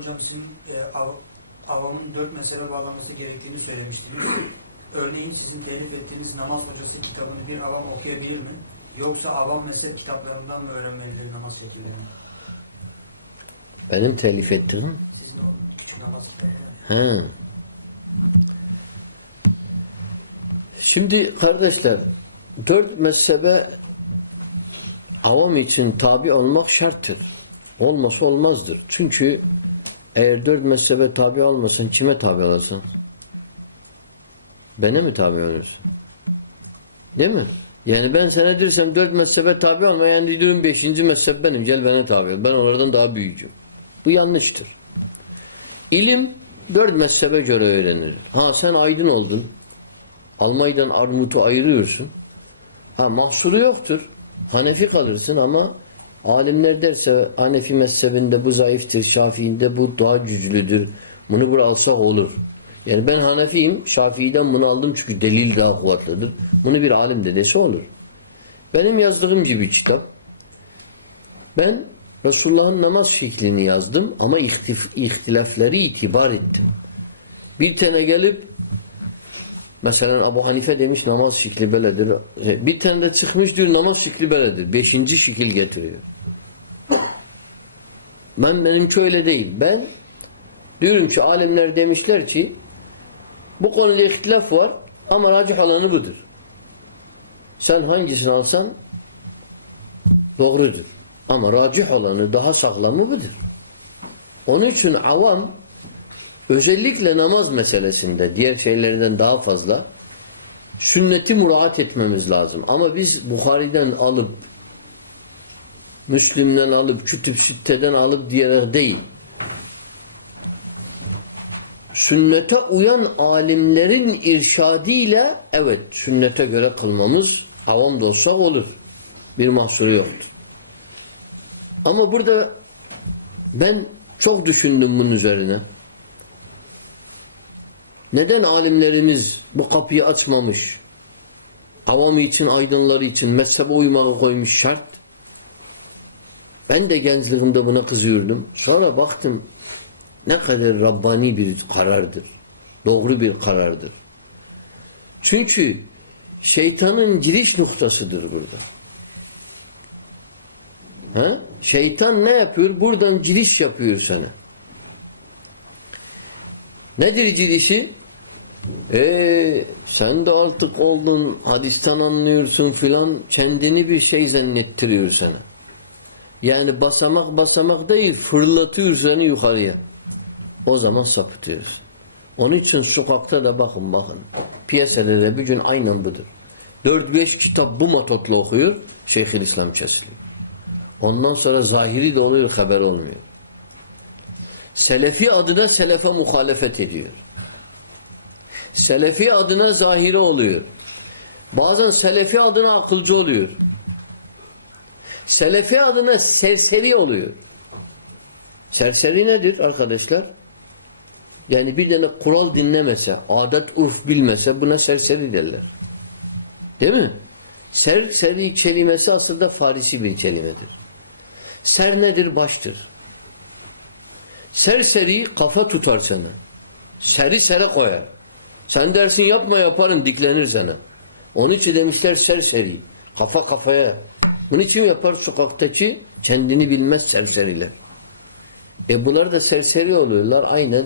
hocam sizin e, av, avamın dört mesele bağlaması gerektiğini söylemiştiniz. Örneğin sizin telif ettiğiniz namaz hocası kitabını bir avam okuyabilir mi? Yoksa avam mezhep kitaplarından mı öğrenmelidir namaz şekillerini? Benim telif ettiğim. Sizin o küçük namaz. He. Şimdi kardeşler dört mezhebe avam için tabi olmak şarttır. Olması olmazdır. Çünkü eğer dört mezhebe tabi olmasan kime tabi olasın? Bana mi tabi olursun? Değil mi? Yani ben sana dersem dört mezhebe tabi olma yani diyorum beşinci mezhep benim gel bana tabi ol. Ben onlardan daha büyücüm. Bu yanlıştır. İlim dört mezhebe göre öğrenilir. Ha sen aydın oldun. Almaydan armutu ayırıyorsun. Ha mahsuru yoktur. Hanefi kalırsın ama alimler derse Hanefi mezhebinde bu zayıftır, Şafii'inde bu daha güçlüdür. Bunu bir alsak olur. Yani ben Hanefiyim, Şafii'den bunu aldım çünkü delil daha kuvvetlidir. Bunu bir alim de dese olur. Benim yazdığım gibi kitap. Ben Resulullah'ın namaz şeklini yazdım ama ihtif, ihtilafları itibar ettim. Bir tane gelip mesela Abu Hanife demiş namaz şekli böyledir. Bir tane de çıkmış diyor namaz şekli böyledir. Beşinci şekil getiriyor. Ben benimki öyle değil. Ben diyorum ki alimler demişler ki bu konuda ihtilaf var ama racih olanı budur. Sen hangisini alsan doğrudur. Ama racih olanı daha sağlamı budur. Onun için avam özellikle namaz meselesinde diğer şeylerden daha fazla sünneti muraat etmemiz lazım. Ama biz Bukhari'den alıp Müslüm'den alıp Kütüb Sitte'den alıp diyerek değil. Sünnete uyan alimlerin irşadiyle evet sünnete göre kılmamız avam da olur. Bir mahsuru yoktur. Ama burada ben çok düşündüm bunun üzerine. Neden alimlerimiz bu kapıyı açmamış? Avamı için, aydınları için mezhebe uymağı koymuş şart. Ben de gençliğimde buna kızıyordum. Sonra baktım ne kadar Rabbani bir karardır. Doğru bir karardır. Çünkü şeytanın giriş noktasıdır burada. Ha? Şeytan ne yapıyor? Buradan giriş yapıyor sana. Nedir girişi? Ee, sen de artık oldun, hadisten anlıyorsun filan, kendini bir şey zannettiriyor sana. Yani basamak basamak değil, fırlatıyor seni yukarıya. O zaman sapıtıyorsun. Onun için sokakta da bakın bakın. Piyasada da bir gün aynen budur. 4-5 kitap bu metotla okuyor, Şeyhülislam kesiliyor. Ondan sonra zahiri de oluyor, haber olmuyor. Selefi adına selefe muhalefet ediyor. Selefi adına zahiri oluyor. Bazen selefi adına akılcı oluyor. Selefi adına serseri oluyor. Serseri nedir arkadaşlar? Yani bir tane kural dinlemese, adet urf bilmese buna serseri derler. Değil mi? Serseri kelimesi aslında Farisi bir kelimedir. Ser nedir? Baştır. Serseri kafa tutar sana. Seri sere koyar. Sen dersin yapma yaparım diklenir sana. Onun için demişler serseri. Kafa kafaya. Bunun için yapar sokaktaki kendini bilmez serseriler. E bunlar da serseri oluyorlar. Aynen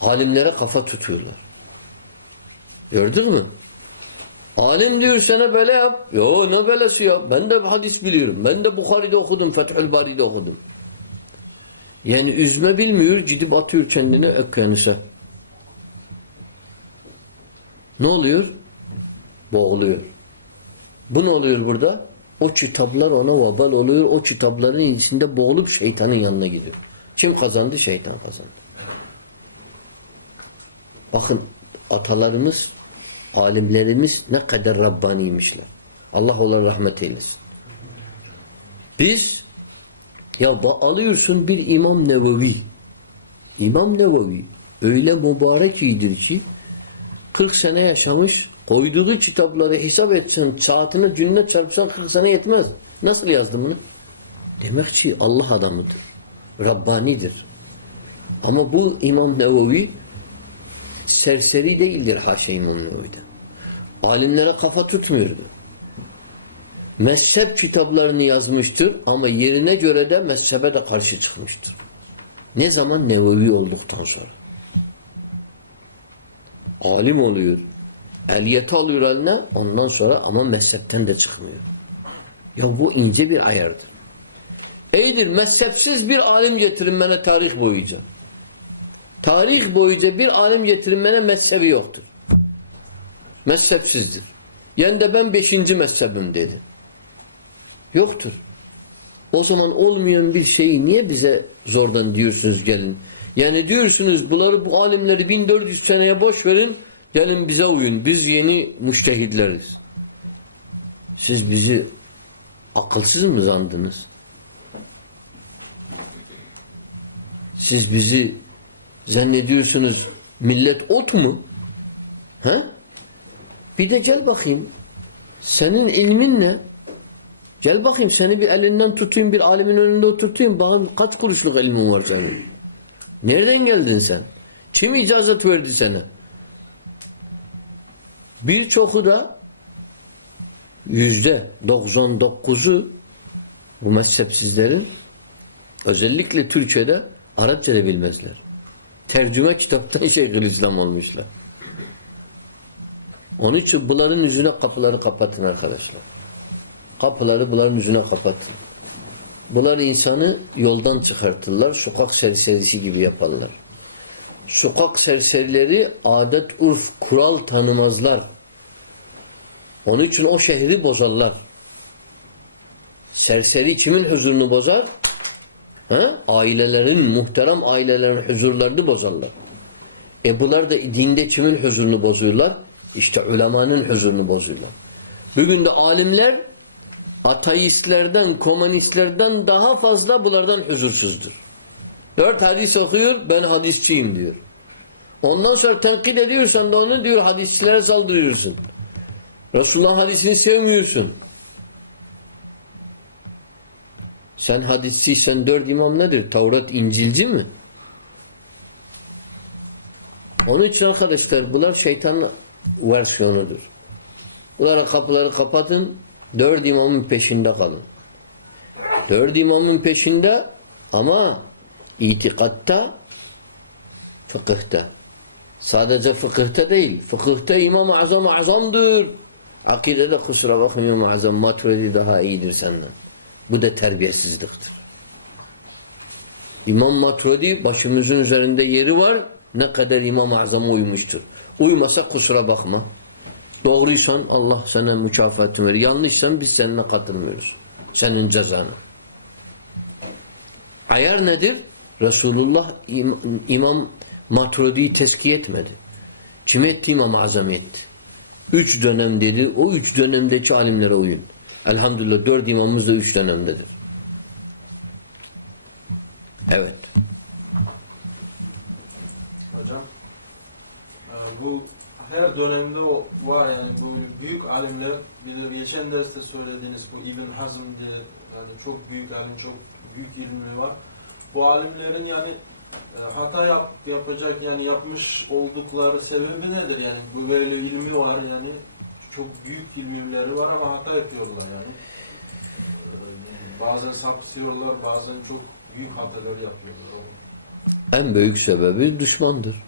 alimlere kafa tutuyorlar. Gördün mü? Alim diyor sana böyle yap. Yo ne belesi yap. Ben de hadis biliyorum. Ben de Bukhari'de okudum. Fethül Bari'de okudum. Yani üzme bilmiyor. Gidip atıyor kendini okyanusa. Ne oluyor? Boğuluyor. Bu ne oluyor burada? O kitaplar ona vabal oluyor. O kitapların içinde boğulup şeytanın yanına gidiyor. Kim kazandı? Şeytan kazandı. Bakın atalarımız, alimlerimiz ne kadar Rabbaniymişler. Allah onlara rahmet eylesin. Biz ya alıyorsun bir İmam Nevevi. İmam Nevevi öyle mübarek iyidir ki 40 sene yaşamış koyduğu kitapları hesap etsen saatine gününe çarpsan 40 sene yetmez. Nasıl yazdı bunu? Demek ki Allah adamıdır. Rabbanidir. Ama bu İmam Nevevi serseri değildir haşa İmam Nevevi'de. Alimlere kafa tutmuyordu. Mezhep kitaplarını yazmıştır ama yerine göre de mezhebe de karşı çıkmıştır. Ne zaman Nevevi olduktan sonra. Alim oluyor. Eliyeti alıyor eline ondan sonra ama mezhepten de çıkmıyor. Ya bu ince bir ayardır. İyidir mezhepsiz bir alim getirin bana tarih boyunca. Tarih boyunca bir alim getirin bana mezhebi yoktur. Mezhepsizdir. Yani de ben beşinci mezhebim dedi. Yoktur. O zaman olmayan bir şeyi niye bize zordan diyorsunuz gelin? Yani diyorsunuz bunları bu alimleri 1400 seneye boş verin gelin bize uyun. Biz yeni müştehidleriz. Siz bizi akılsız mı zandınız? Siz bizi zannediyorsunuz millet ot mu? He? Bir de gel bakayım. Senin ilmin ne? Gel bakayım seni bir elinden tutayım bir alimin önünde oturtayım. Bakın kaç kuruşluk ilmin var senin? Nereden geldin sen? Kim icazet verdi sana? Birçoku da yüzde 99'u bu mezhepsizlerin özellikle Türkçe'de Arapça da bilmezler. Tercüme kitaptan Şeyhülislam olmuşlar. Onun için bunların yüzüne kapıları kapatın arkadaşlar. Kapıları bunların yüzüne kapatın. Bunlar insanı yoldan çıkartırlar. Sokak serserisi gibi yaparlar. Sokak serserileri adet, urf, kural tanımazlar. Onun için o şehri bozarlar. Serseri kimin huzurunu bozar? Ha? Ailelerin, muhterem ailelerin huzurlarını bozarlar. E bunlar da dinde kimin huzurunu bozuyorlar? İşte ulemanın huzurunu bozuyorlar. Bugün de alimler ateistlerden, komünistlerden daha fazla bunlardan huzursuzdur. Dört hadis okuyor, ben hadisçiyim diyor. Ondan sonra tenkit ediyorsan da onu diyor hadisçilere saldırıyorsun. Resulullah'ın hadisini sevmiyorsun. Sen hadisçiysen dört imam nedir? Tavrat, İncilci mi? Onun için arkadaşlar bunlar şeytanın versiyonudur. Bunlara kapıları kapatın. Dört imamın peşinde kalın. Dört imamın peşinde ama itikatta fıkıhta. Sadece fıkıhta değil. Fıkıhta İmam-ı Azam azamdır. Akidede kusura bakmayın Azam maturidi daha iyidir senden. Bu da terbiyesizliktir. İmam Maturidi başımızın üzerinde yeri var. Ne kadar İmam-ı Azam'a uymuştur. Uymasa kusura bakma. Doğruysan Allah sana mükafatını verir. Yanlışsan biz seninle katılmıyoruz. Senin cezanı. Ayar nedir? Resulullah im- İmam Maturidi'yi teskiye etmedi. Kim etti İmam Azam etti. Üç dönem dedi. O üç dönemdeki alimlere uyun. Elhamdülillah dört imamımız da üç dönemdedir. Evet. Hocam e, bu her dönemde o var yani bu büyük alimler bir geçen derste söylediğiniz bu İbn Hazm'di yani çok büyük alim çok büyük ilmi var. Bu alimlerin yani hata yap, yapacak yani yapmış oldukları sebebi nedir yani bu böyle ilmi var yani çok büyük ilmileri var ama hata yapıyorlar yani. E, Bazen sapsıyorlar bazen çok büyük hatalar yapıyorlar. En büyük sebebi düşmandır.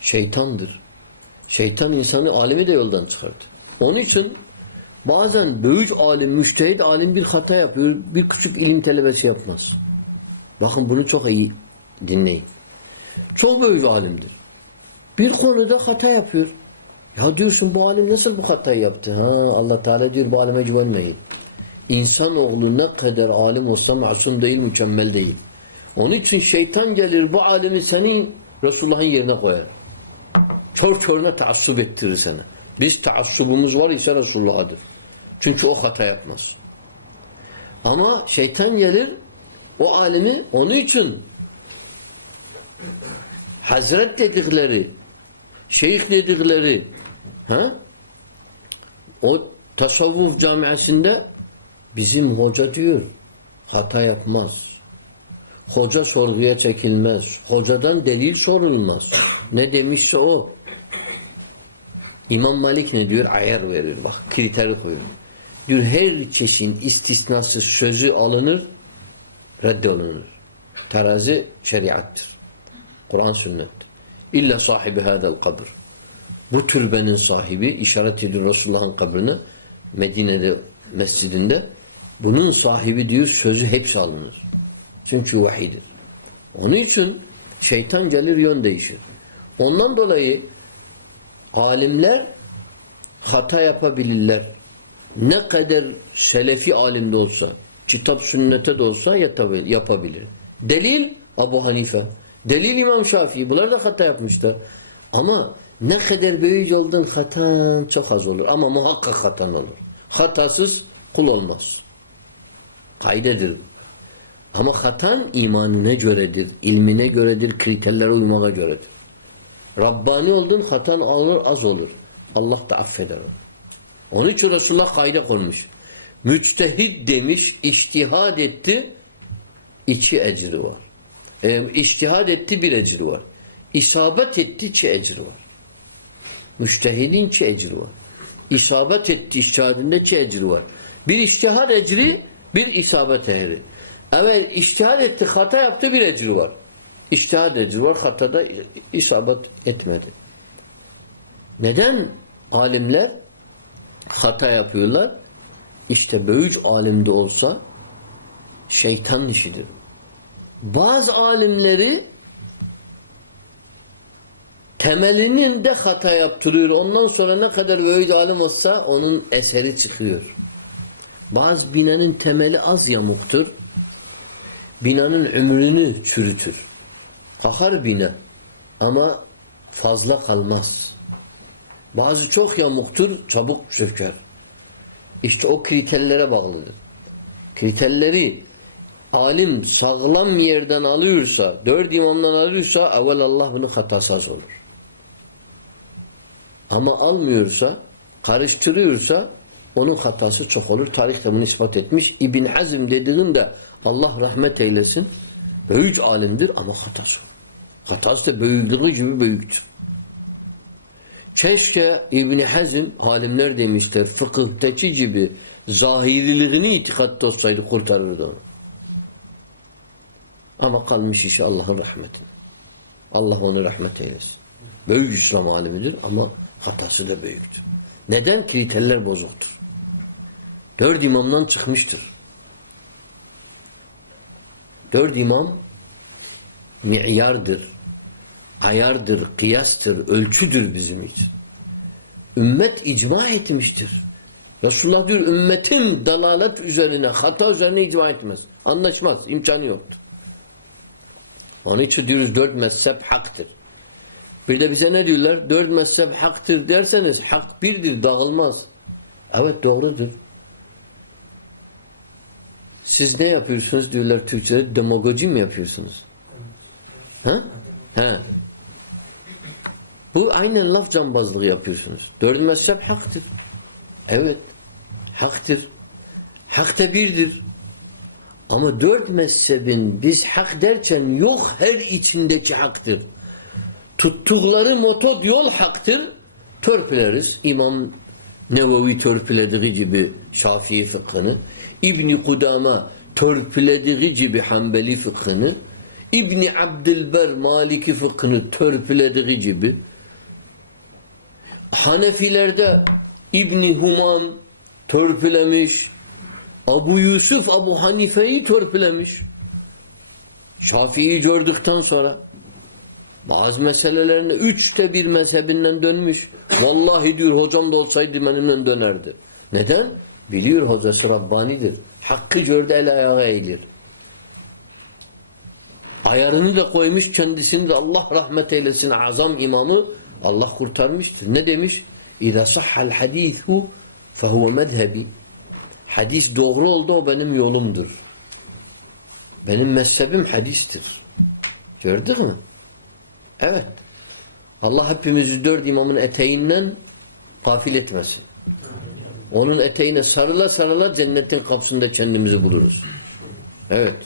Şeytandır. Şeytan insanı alimi de yoldan çıkartır. Onun için bazen büyük alim, müştehid alim bir hata yapıyor. Bir küçük ilim talebesi yapmaz. Bakın bunu çok iyi dinleyin. Çok büyük alimdir. Bir konuda hata yapıyor. Ya diyorsun bu alim nasıl bu hatayı yaptı? Ha Allah Teala diyor bu alime güvenmeyin. İnsanoğlu ne kadar alim olsa masum değil, mükemmel değil. Onun için şeytan gelir bu alimi senin Resulullah'ın yerine koyar. Çor çoruna taassup ettirir sana. Biz taassubumuz var ise Resulullah'adır. Çünkü o hata yapmaz. Ama şeytan gelir o alimi onun için Hazret dedikleri şeyh dedikleri ha? o tasavvuf camiasında bizim hoca diyor hata yapmaz. Hoca sorguya çekilmez. Hocadan delil sorulmaz. Ne demişse o. İmam Malik ne diyor? Ayar verir. Bak kriteri koyuyor. Diyor her çeşit istisnasız sözü alınır, reddolunur. Terazi şeriattır. Kur'an sünnettir. İlla sahibi hadel kabr. Bu türbenin sahibi işaret ediyor Resulullah'ın kabrine Medine'de mescidinde. Bunun sahibi diyor sözü hepsi alınır. Çünkü vahidir. Onun için şeytan gelir yön değişir. Ondan dolayı alimler hata yapabilirler. Ne kadar selefi alimde olsa, kitap sünnete de olsa yapabilir. Delil Abu Hanife. Delil İmam Şafii. Bunlar da hata yapmışlar. Ama ne kadar büyük oldun hatan çok az olur. Ama muhakkak hatan olur. Hatasız kul olmaz. Kaydedir. Ama hatan imanına göredir, ilmine göredir, kriterlere uymaya göredir. Rabbani oldun hatan olur az olur. Allah da affeder onu. Onun için Resulullah kayda koymuş. Müçtehid demiş, iştihad etti, iki ecri var. E, iştihad etti bir ecri var. İsabet etti iki ecri var. Müçtehidin iki ecri var. İsabet etti iştihadinde iki ecri var. Bir iştihad ecri, bir isabet ehri. Evet iştihad etti, hata yaptı bir ecri var. İştihad ecri var, hatada isabet etmedi. Neden alimler hata yapıyorlar? İşte böyüc alimde olsa şeytan işidir. Bazı alimleri temelinin de hata yaptırıyor. Ondan sonra ne kadar böyüc alim olsa onun eseri çıkıyor. Bazı binanın temeli az yamuktur. Binanın ömrünü çürütür. Kalkar bina ama fazla kalmaz. Bazı çok yamuktur, çabuk çöker. İşte o kriterlere bağlıdır. Kriterleri alim sağlam yerden alıyorsa, dört imamdan alıyorsa evvel Allah bunu hatasız olur. Ama almıyorsa, karıştırıyorsa onun hatası çok olur. Tarih de bunu ispat etmiş. İbn Hazm dediğinde Allah rahmet eylesin. Büyük alimdir ama hatası. Hatası da büyüklüğü gibi büyüktür. Keşke İbni Hazm alimler demişler fıkıhtaki gibi zahiriliğini itikatta olsaydı kurtarırdı onu. Ama kalmış işi Allah'ın rahmetine. Allah onu rahmet eylesin. Büyük İslam alimidir ama hatası da büyüktür. Neden? Kriterler bozuktur. Dört imamdan çıkmıştır. Dört imam mi'yardır, ayardır, kıyastır, ölçüdür bizim için. Ümmet icma etmiştir. Resulullah diyor ümmetin dalalet üzerine, hata üzerine icma etmez. Anlaşmaz, imkanı yoktur. Onun için diyoruz dört mezhep haktır. Bir de bize ne diyorlar? Dört mezhep haktır derseniz hak birdir, dağılmaz. Evet doğrudur. Siz ne yapıyorsunuz diyorlar Türkçe'de? Demagoji mi yapıyorsunuz? Ha? Ha. Bu aynen laf cambazlığı yapıyorsunuz. Dört mezhep haktır. Evet. Haktır. Hak da birdir. Ama dört mezhebin biz hak derken yok her içindeki haktır. Tuttukları metod yol haktır. Törpüleriz. İmam Nevevi törpülediği gibi Şafii fıkhını. İbni Kudama törpülediği gibi Hanbeli fıkhını. İbni Abdülber Maliki fıkhını törpülediği gibi Hanefilerde İbni Human törpülemiş. Abu Yusuf Abu Hanife'yi törpülemiş. Şafii'yi gördükten sonra bazı meselelerinde üçte bir mezhebinden dönmüş. Vallahi diyor hocam da olsaydı benimle dönerdi. Neden? Biliyor hocası Rabbanidir. Hakkı gördü el ayağa eğilir. Ayarını da koymuş kendisini de Allah rahmet eylesin azam imamı Allah kurtarmıştır. Ne demiş? İza sahhal hadithu fehuve medhebi. Hadis doğru oldu o benim yolumdur. Benim mezhebim hadistir. Gördük mü? Evet. Allah hepimizi dört imamın eteğinden gafil etmesin. Onun eteğine sarıla sarıla cennetin kapısında kendimizi buluruz. Evet.